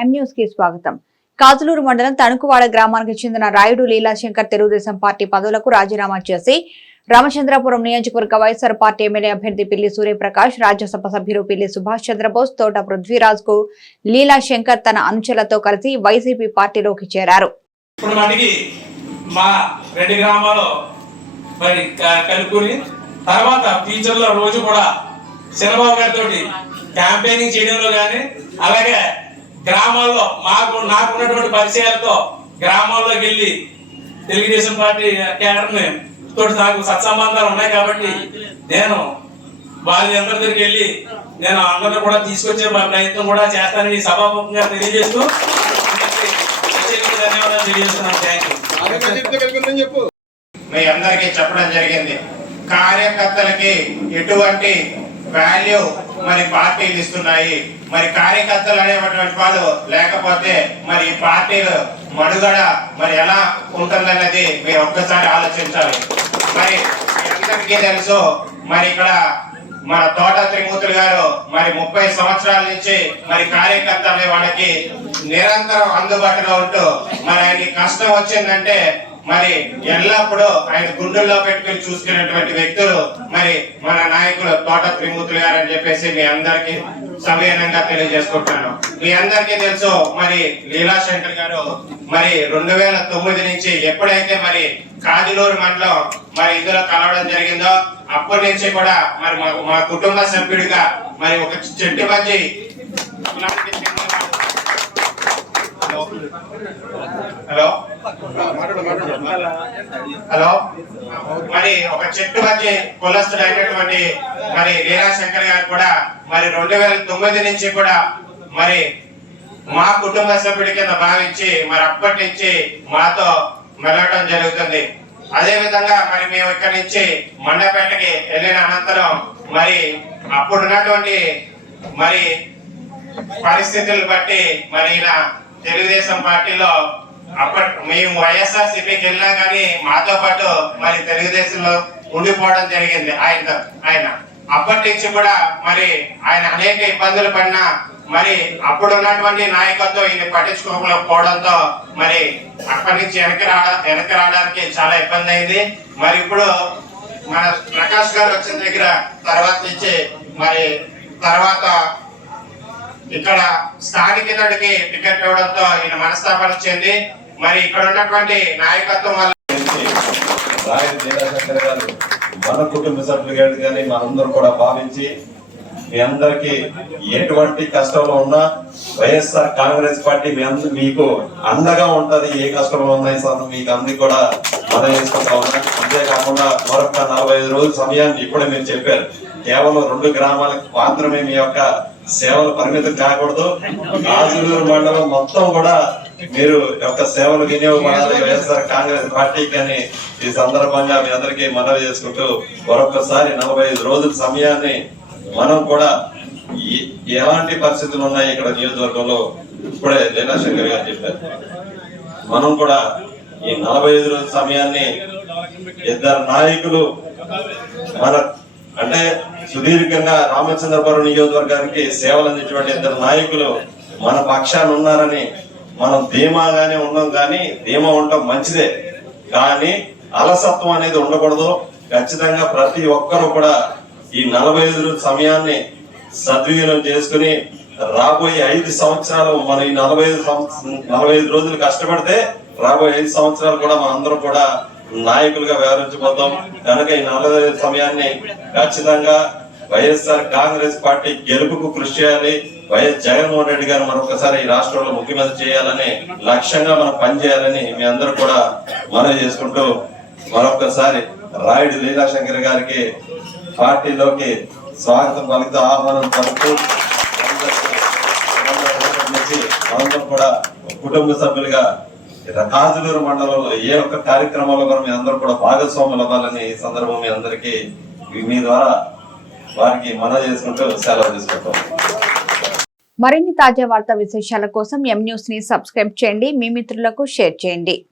కి స్వాగతం. కాజులూరు మండలం తణుకువాడ గ్రామానికి చెందిన రాయుడు లీలాశంకర్ తెలుగుదేశం పార్టీ పదవులకు రాజీనామా చేసి రామచంద్రపురం నియోజకవర్గ వైఎస్ఆర్ పార్టీ ఎమ్మెల్యే అభ్యర్థి పిల్లి సూర్యప్రకాష్ రాజ్యసభ సభ్యులు పిల్లి సుభాష్ చంద్రబోస్ తోట పృథ్వీరాజ్కు లీలాశంకర్ తన అనుచరులతో కలిసి వైసీపీ పార్టీలోకి చేరారు. తర్వాత ఫ్యూచర్లో రోజు కూడా చంద్రబాబు గారితో క్యాంపెయినింగ్ చేయడంలో కానీ అలాగే గ్రామాల్లో మాకు నాకు ఉన్నటువంటి పరిచయాలతో గ్రామాల్లోకి వెళ్ళి తెలుగుదేశం పార్టీ కేడర్ని తోటి నాకు సత్సంబంధాలు ఉన్నాయి కాబట్టి నేను వాళ్ళ అందరి దగ్గరికి వెళ్ళి నేను అందరిని కూడా తీసుకొచ్చే మా ప్రయత్నం కూడా చేస్తానని సభాముఖంగా తెలియజేస్తూ ధన్యవాదాలు తెలియజేస్తున్నాను. థ్యాంక్ యూ మీ అందరికీ చెప్పడం జరిగింది. కార్యకర్తలకి ఎటువంటి వాల్యూ మరి పార్టీలు ఇస్తున్నాయి. మరి కార్యకర్తలు అనేటువంటి వాళ్ళు లేకపోతే మరి ఈ పార్టీలు మడుగడ మరి ఎలా ఉంటుందన్నది మీరు ఒక్కసారి ఆలోచించాలి. మరి అందరికీ తెలుసు మరి ఇక్కడ మన తోట త్రిమూర్తులు గారు మరి ముప్పై సంవత్సరాల నుంచి మరి కార్యకర్త అనే వాళ్ళకి నిరంతరం అందుబాటులో ఉంటూ మరి ఆయనకి కష్టం వచ్చిందంటే మరి ఎల్లప్పుడూ ఆయన గుండెల్లో పెట్టుకుని చూసుకునేటువంటి వ్యక్తులు మరి మన నాయకులు తోట త్రిమూర్తులు గారు అని చెప్పేసి మీ అందరికి సవినయంగా తెలియజేసుకుంటున్నాను. మీ అందరికీ తెలుసు మరి లీలా శంకర్ గారు మరి రెండు వేల తొమ్మిది నుంచి ఎప్పుడైతే మరి కాజులూరు మండలం మరి ఇందులో కలవడం జరిగిందో అప్పటి నుంచి కూడా మరి మా మా కుటుంబ సభ్యుడిగా మరి ఒక చెట్టు మధ్య హలో. హలో. మరి ఒక చెట్టు మధ్య కులస్తుడు అయినటువంటి మరి లీలా శంకర్ గారు కూడా మరి రెండు వేల తొమ్మిది నుంచి కూడా మరి మా కుటుంబ సభ్యుడి కింద భావించి మరి అప్పటి నుంచి మాతో మెలవటం జరుగుతుంది. అదే విధంగా మరి మేము ఇక్కడ నుంచి మండపేటకి వెళ్ళిన అనంతరం మరి అప్పుడున్నటువంటి మరి పరిస్థితులు బట్టి మరి ఈయన తెలుగుదేశం పార్టీలో అప్పటి మేము వైఎస్ఆర్సీపీకి వెళ్ళినా కానీ మాతో పాటు మరి తెలుగుదేశంలో ఉండిపోవడం జరిగింది ఆయన ఆయన. అప్పటి నుంచి కూడా మరి ఆయన అనేక ఇబ్బందులు పడినా మరి అప్పుడు ఉన్నటువంటి నాయకత్వం ఈయన పట్టించుకోకపోవడంతో మరి అక్కడి నుంచి వెనక్కి రావడ వెనక్కి రావడానికి చాలా ఇబ్బంది అయింది. మరి ఇప్పుడు మన ప్రకాష్ గారు వచ్చిన దగ్గర తర్వాత నుంచి మరి తర్వాత ఇక్కడ స్థానికులకి టికెట్ ఇవ్వడంతో ఈయన మనస్తాపన చెంది మరి ఇక్కడ ఉన్నటువంటి నాయకత్వం వల్ల గారు మన కుటుంబ సభ్యులు కానీ మనందరం కూడా భావించి మీ అందరికి ఎటువంటి కష్టంలో ఉన్నా వైఎస్ఆర్ కాంగ్రెస్ పార్టీ మీ మీకు అండగా ఉంటది. ఏ కష్టంలో ఉన్నాయి సార్ మీకు అందరికి కూడా మనం వేసుకుంటా ఉన్నా. అంతేకాకుండా మరొక నలభై ఐదు రోజుల సమయాన్ని ఇప్పుడే మీరు చెప్పారు. కేవలం రెండు గ్రామాలకు మాత్రమే మీ యొక్క సేవలు పరిమితం కాకూడదు. రాజులూరు మండలం మొత్తం కూడా మీరు యొక్క సేవలు వినియోగపడాలి. వైఎస్ఆర్ కాంగ్రెస్ పార్టీకి అని ఈ సందర్భంగా మీ అందరికీ మనవి చేసుకుంటూ మరొకసారి నలభై ఐదు రోజుల సమయాన్ని మనం కూడా ఎలాంటి పరిస్థితులు ఉన్నాయి ఇక్కడ నియోజకవర్గంలో? ఇప్పుడే లీలాశంకర్ గారు చెప్పారు. మనం కూడా ఈ నలభై ఐదు రోజుల సమయాన్ని ఇద్దరు నాయకులు మన అంటే సుదీర్ఘంగా రామచంద్రపురం నియోజకవర్గానికి సేవలు అందించినటువంటి ఇద్దరు నాయకులు మన పక్షాన్ని ఉన్నారని మనం ధీమాగానే ఉన్నాం కానీ ధీమా ఉండటం మంచిదే. కానీ అలసత్వం అనేది ఉండకూడదు. ఖచ్చితంగా ప్రతి ఒక్కరూ కూడా ఈ నలభై ఐదు రోజు సమయాన్ని సద్వినియోగం చేసుకుని రాబోయే ఐదు సంవత్సరాలు మన ఈ నలభై ఐదు సంవత్సరం నలభై ఐదు రోజులు కష్టపడితే రాబోయే ఐదు సంవత్సరాలు కూడా మనందరం కూడా నాయకులుగా వ్యవహరించబోతాం. కనుక ఈ నలభై ఐదు సమయాన్ని ఖచ్చితంగా వైఎస్ఆర్ కాంగ్రెస్ పార్టీ గెలుపుకు కృషి చేయాలి. వైఎస్ జగన్మోహన్ రెడ్డి గారు మరొకసారి ఈ రాష్ట్రంలో ముఖ్యమంత్రి చేయాలని లక్ష్యంగా మనం పనిచేయాలని మీ అందరూ కూడా మనవి చేసుకుంటూ మరొకసారి రాయుడు లీలాశంకర్ గారికి పార్టీలోకి స్వాగతం పలుకుతూ ఆహ్వానం పలుకుతూ కూడా కుటుంబ సభ్యులుగా కాజులూరు మండలంలో ఏ ఒక్క కార్యక్రమంలో కూడా మీ అందరూ కూడా భాగస్వాములు అవ్వాలని ఈ సందర్భం మీ అందరికీ మీ- ద్వారా వారికి మనవి చేసుకుంటూ సెలవు తీసుకుంటాం. మరిన్ని తాజా వార్తా విశేషాల కోసం ఎం న్యూస్ని సబ్స్క్రైబ్ చేయండి. మీ మిత్రులకు షేర్ చేయండి.